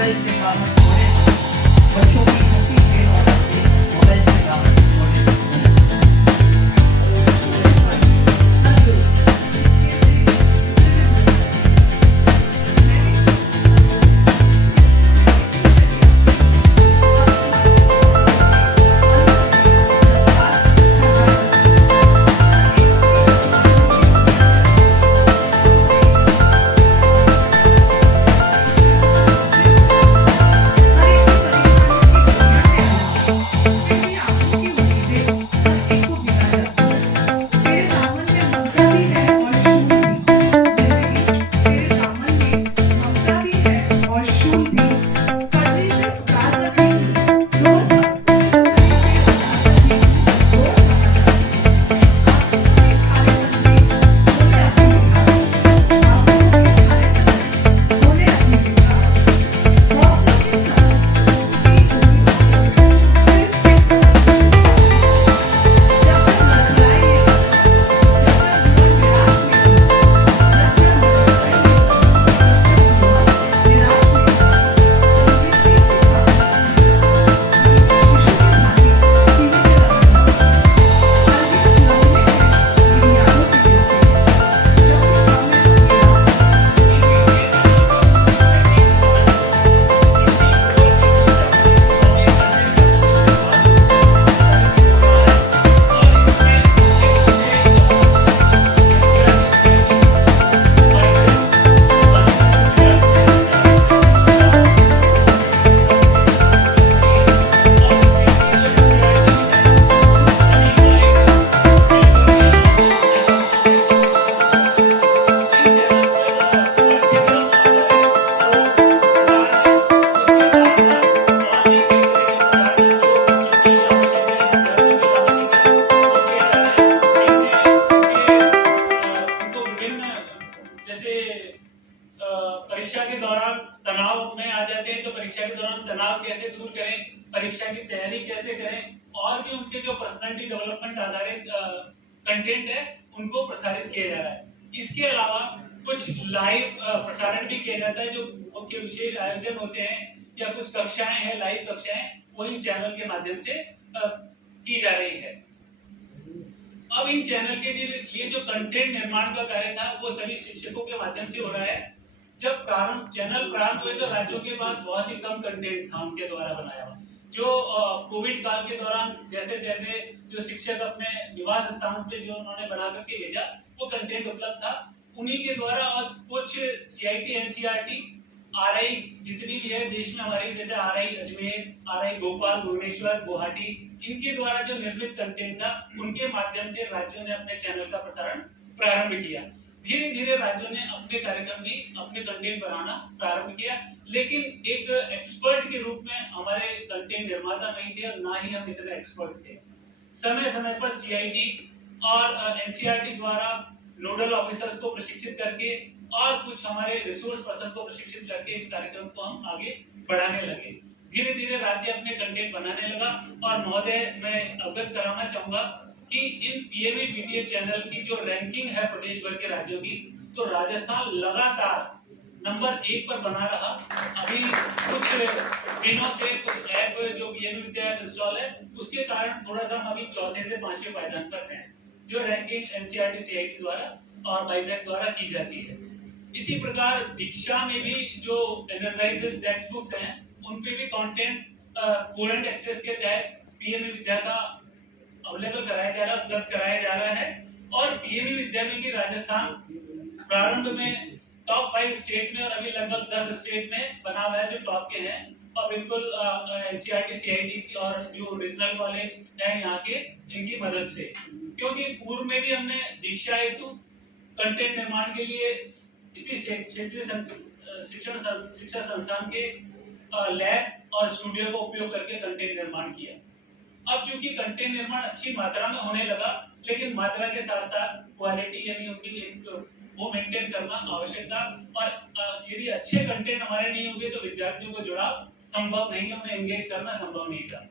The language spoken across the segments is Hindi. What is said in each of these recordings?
मोबाइल से बाहर छोड़े, बच्चों की हंसी के और मोबाइल से बाहर छोड़े। परीक्षा के दौरान तनाव में आ जाते हैं, तो परीक्षा के दौरान तनाव कैसे दूर करें, परीक्षा की तैयारी कैसे करें, और भी उनके जो पर्सनालिटी डेवलपमेंट आधारित कंटेंट है उनको प्रसारित किया जा रहा है। इसके अलावा कुछ लाइव प्रसारण भी किया जाता है, जो मुख्य विशेष आयोजन होते हैं या कुछ कक्षाएं हैं, लाइव कक्षाएं, वो इन चैनल के माध्यम से की जा रही है। अब इन चैनल के लिए जो कंटेंट निर्माण का कार्य था वो सभी शिक्षकों के माध्यम से हो रहा है। जब चैनल प्रारंभ हुए तो राज्यों के पास बहुत ही कम कंटेंट था उनके द्वारा बनाया हुआ। जो कोविड काल के दौरान जैसे जैसे जो शिक्षक अपने निवास स्थान पे जो उन्होंने बना करके भेजा वो कंटेंट उपलब्ध था, उन्हीं के द्वारा। और कुछ सीआईटी, एनसीईआरटी, आरआई जितनी भी है देश में हमारी, जैसे आरआई अजमेर, आरआई भोपाल, भुवनेश्वर, गुवाहाटी, इनके द्वारा जो निर्मित कंटेंट था उनके माध्यम से राज्यों ने अपने चैनल का प्रसारण प्रारंभ किया। धीरे धीरे राज्यों ने अपने कार्यक्रम भी, अपने कंटेंट बनाना प्रारंभ किया, लेकिन एक एक्सपर्ट के रूप में हमारे कंटेंट निर्माता नहीं थे और ना ही हम इतने एक्सपर्ट थे। समय समय पर सीआईटी और एनसीईआरटी द्वारा नोडल ऑफिसर्स को प्रशिक्षित करके और कुछ हमारे रिसोर्स पर्सन को प्रशिक्षित करके इस कार्यक्रम को हम आगे बढ़ाने लगे। धीरे धीरे राज्य अपने कंटेंट बनाने लगा। और महोदय, मैं अवगत कराना चाहूंगा कि इन पीएमई पीटीए चैनल की जो रैंकिंग है प्रदेश भर के राज्यों की, तो राजस्थान लगातार नंबर 1 पर बना रहा। अभी कुछ दिनों से कुछ ऐप जो पीएमई विद्या इंस्टॉल है उसके कारण थोड़ा सा हम अभी चौथे से 5वें पायदान पर हैं, जो रैंकिंग एनसीईआरटी, सीआईटी द्वारा और बाइजैक द्वारा की जाती है। इसी प्रकार दीक्षा में भी जो एनर्जाइजेस टेक्स्ट बुक्स हैं उन पे भी कंटेंट कोरेंट एक्सेस के तहत पीएमई विद्या का अवेलेबल कराया जा रहा है, उपलब्ध कराया जा रहा है। और पीएमई विद्या में भी राजस्थान प्रारंभ में टॉप 5 स्टेट में और अभी लगभग 10 स्टेट में बना हुआ है जो टॉप के हैं। और बिल्कुल एनसीईआरटी, सीआईटी और जो रीजनल कॉलेज है यहाँ के, इनकी मदद से, क्योंकि पूर्व में भी हमने दीक्षा हेतु कंटेंट निर्माण के लिए इसी क्षेत्रीय शिक्षा संस्थान के लैब और स्टूडियो का उपयोग करके कंटेंट निर्माण किया। अब चूंकि कंटेंट निर्माण अच्छी मात्रा में होने लगा, लेकिन मात्रा के साथ साथ क्वालिटी यानी उनकी वो मेंटेन करना आवश्यक था। और यदि अच्छे कंटेंट हमारे नहीं होंगे तो विद्यार्थियों को जुड़ाव संभव नहीं, उन्हें एंगेज करना संभव नहीं था।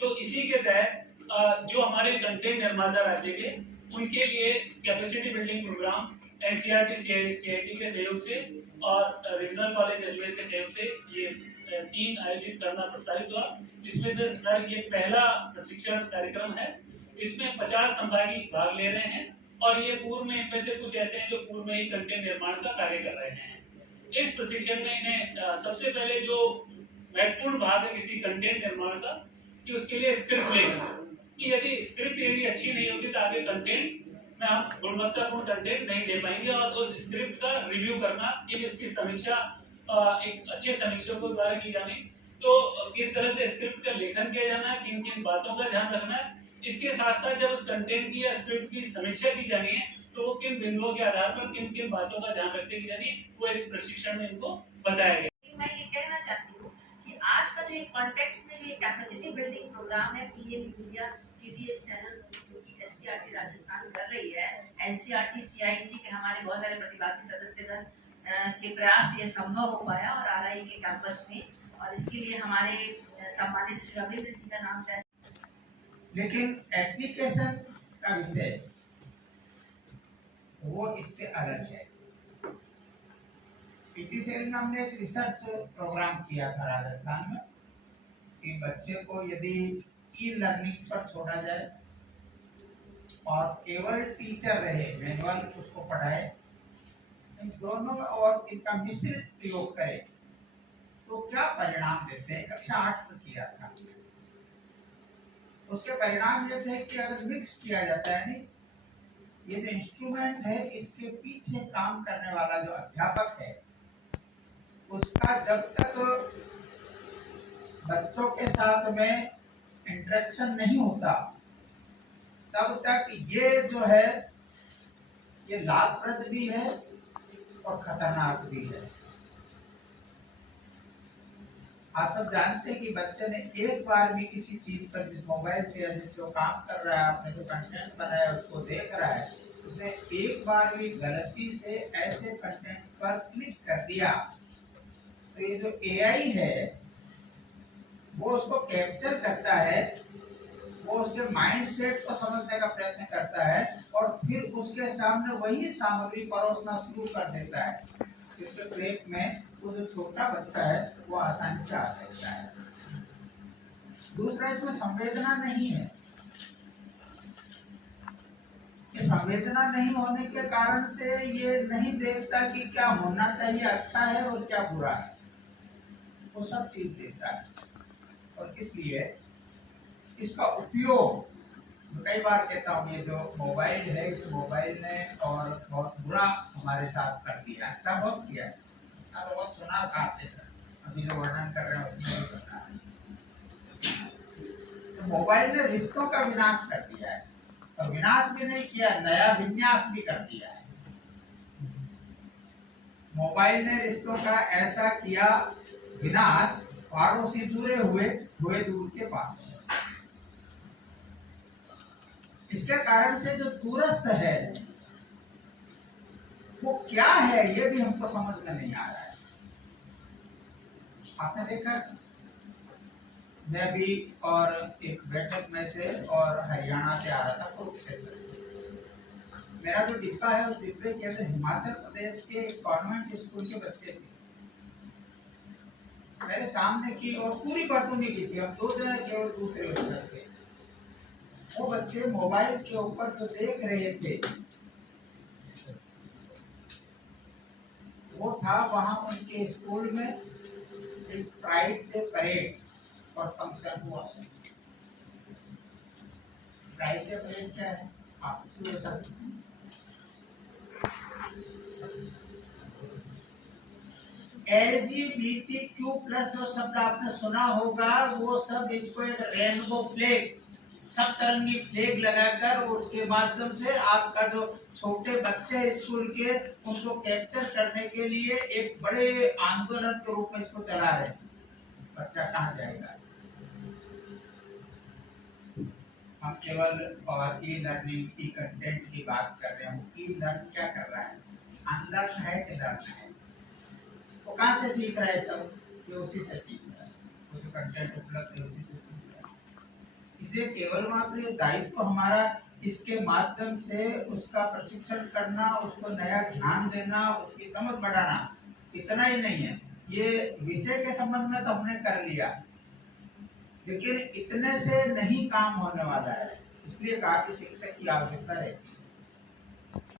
तो इसी के तहत जो हमारे कंटेंट निर्माता राज्य के उनके लिए capacity building programme NCERT CIT के सहयोग से और रीजनल कॉलेज अजमेर के सहयोग से ये 3 आयोजित करना प्रस्तावित हुआ, जिसमें से सर ये पहला प्रशिक्षण कार्यक्रम है। इसमें 50 संभागी भाग ले रहे हैं और ये पूर्व में इनमें से कुछ ऐसे हैं जो पूर्व में ही कंटेंट निर्माण का कार्य कर रहे हैं। इस प्रशिक्षण में इन्हें सबसे पहले जो महत्वपूर्ण भाग है किसी कंटेंट निर्माण का कि उसके लिए स्क्रिप्ट लेखन, कि यदि स्क्रिप्ट यदि अच्छी नहीं होगी तो आगे कंटेंट में हम गुणवत्तापूर्ण कंटेंट नहीं दे पाएंगे, और उस स्क्रिप्ट का रिव्यू करना, कि उसकी समीक्षा एक अच्छे समीक्षकों द्वारा की जानी, तो किस तरह से स्क्रिप्ट का लेखन किया जाना है, किन किन बातों का ध्यान रखना है। इसके साथ साथ जब उस कंटेंट की या स्क्रिप्ट की समीक्षा की जानी है तो वो किन बिंदुओं के आधार पर किन किन बातों का ध्यान रखते की जानी, वो इस प्रशिक्षण में इनको बताया गया। मैं ये कहना चाहती हूँ कि आज का जो ये कॉन्टेक्स्ट में जो ये कैपेसिटी बिल्डिंग प्रोग्राम है पीएम इंडिया टीडीएस चैनल जो कि एससीईआरटी राजस्थान कर रही है, एनसीईआरटी सीआईटी के हमारे बहुत सारे प्रतिभागी सदस्यगण के प्रयास से ये संभव हो पाया और आरआई के कैंपस में, और इसके लिए हमारे सम्मानित श्री रविंद्र जी का नाम चाहिए। लेकिन एप्लीकेशन का विषय वो इससे अलग है। पीटीसीएल में हमने एक रिसर्च प्रोग्राम किया था राजस्थान में कि बच्चे को यदि ई लर्निंग पर छोड़ा जाए और केवल टीचर रहे, मैनुअल उसको पढ़ाए, इन दोनों और इनका मिश्रित प्रयोग करे तो क्या परिणाम देते हैं। कक्षा 8 में किया था। उसके परिणाम ये थे कि अगर मिक्स किया जाता है, नहीं ये जो इंस्ट्रूमेंट है इसके पीछे काम करने वाला जो अध्यापक है उसका जब तक बच्चों के साथ में इंटरेक्शन नहीं होता तब तक ये जो है ये लाभप्रद भी है और खतरनाक भी है। आप सब जानते हैं कि बच्चे ने एक बार भी किसी चीज पर, जिस मोबाइल से या जिस जो काम कर रहा है, आपने जो कंटेंट बनाया उसको देख रहा है, उसने एक बार भी गलती से ऐसे कंटेंट पर क्लिक कर दिया तो ये जो एआई है वो उसको कैप्चर करता है, वो उसके माइंड सेट को समझने का प्रयत्न करता है और फिर उसके सामने वही सामग्री परोसना शुरू कर देता है। इसके ब्रेक में वो जो छोटा बच्चा है वो आसानी से आ सकता है। दूसरा, इसमें संवेदना नहीं है। ये संवेदना नहीं होने के कारण से ये नहीं देखता कि क्या होना चाहिए, अच्छा है और क्या बुरा है, वो सब चीज देखता है। और इसलिए इसका उपयोग, कई बार कहता हूँ, ये जो मोबाइल है, इस मोबाइल ने और बहुत बुरा हमारे साथ कर दिया। अच्छा बहुत किया है, अच्छा बहुत सुना साथ से, अभी जो वर्णन कर रहे हैं उसमें भी बता रहे हैं। तो मोबाइल ने रिश्तों का विनाश कर दिया है, और विनाश भी नहीं किया, नया विन्यास भी कर दिया है। मोबाइल ने रिश्तों का ऐसा किया विनाश, पड़ोसी दूर हुए दूर के पास। इसके कारण से जो दूरस्थ है वो क्या है ये भी हमको समझ में नहीं आ रहा है। आपने देखा, मैं भी और एक बैठक में से और हरियाणा से आ रहा था, कुरुक्षेत्र से। मेरा जो डिब्बा है उस डिब्बे के अंदर हिमाचल प्रदेश के कॉन्वेंट स्कूल के बच्चे थे। मेरे सामने की और पूरी बर्तूनी की थी, हम 2 जने केवल दूसरे उधर थे। वो बच्चे मोबाइल के ऊपर जो देख रहे थे वो था, वहां उनके स्कूल में एक प्राइड डे परेड और फंक्शन हुआ। प्राइड डे परेड क्या है आप इसमें बता सकते हैं? LGBTQ+ जो शब्द आपने सुना होगा, वो सब इसको एक रेनबो फ्लैग, सप्तरंगी फ्लैग लगाकर उसके माध्यम से आपका जो छोटे बच्चे स्कूल के, उनको कैप्चर करने के लिए एक बड़े आंदोलन के रूप में इसको चला रहे हैं। बच्चा कहाँ जाएगा? हम केवल और ई लर्निंग की कंटेंट की बात कर रहे हैं। ई लर्न क्या कर रहा है? अनलर्न है कि लर्न है? वो कहाँ से सीख रहा है? सब ये उसी से सीख रहा है, वो जो कंटेंट उपलब्ध है उसी से सीख रहा है। इसलिए केवल मात्र ये दायित्व हमारा इसके माध्यम से उसका प्रशिक्षण करना, उसको नया ज्ञान देना, उसकी समझ बढ़ाना, इतना ही नहीं है। ये विषय के संबंध में तो हमने कर लिया, लेकिन इतने से नहीं काम होने वाला है। इसलिए कहा कि शिक्षक की आवश्यकता रहती है।